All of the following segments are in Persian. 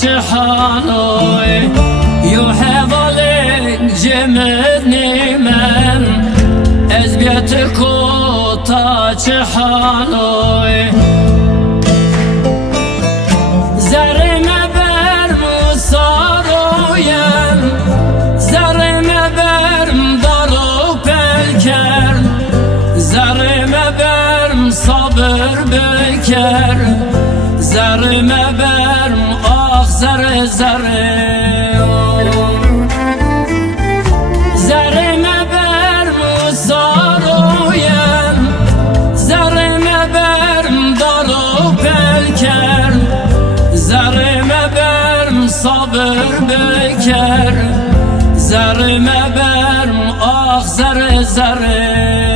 چه حالوی یو حوالی جمدنی من از بیت کوتا چه حالوی زرم برم سارویم زرم برم دارو پلکر زرم برم صبر بکر زرم برم آخ زر زره زرم برم سارویم زرم برم دارو پلکر زرم برم صبر بکر زرم برم آخ زر زره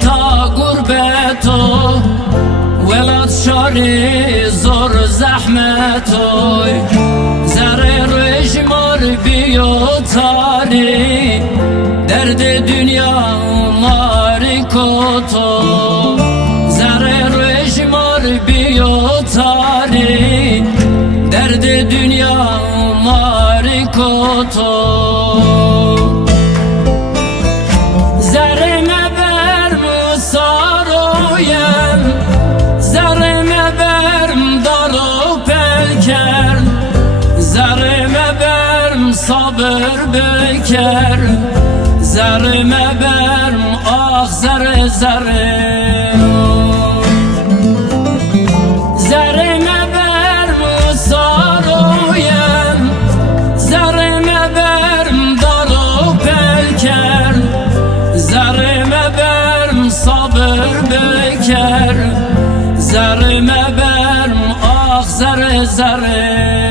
تا غربتو ولاد شاری زور زحمتو زر رجمار بیو تاری درد دنیا ماری کتو زر رجمار بیو تاری درد دنیا ماری کتو صبر بکر زرم برم آخ زر زره زرم برم سارویم زرم برم دارو پلکر زرم برم صبر بکر زرم برم آخ زر زره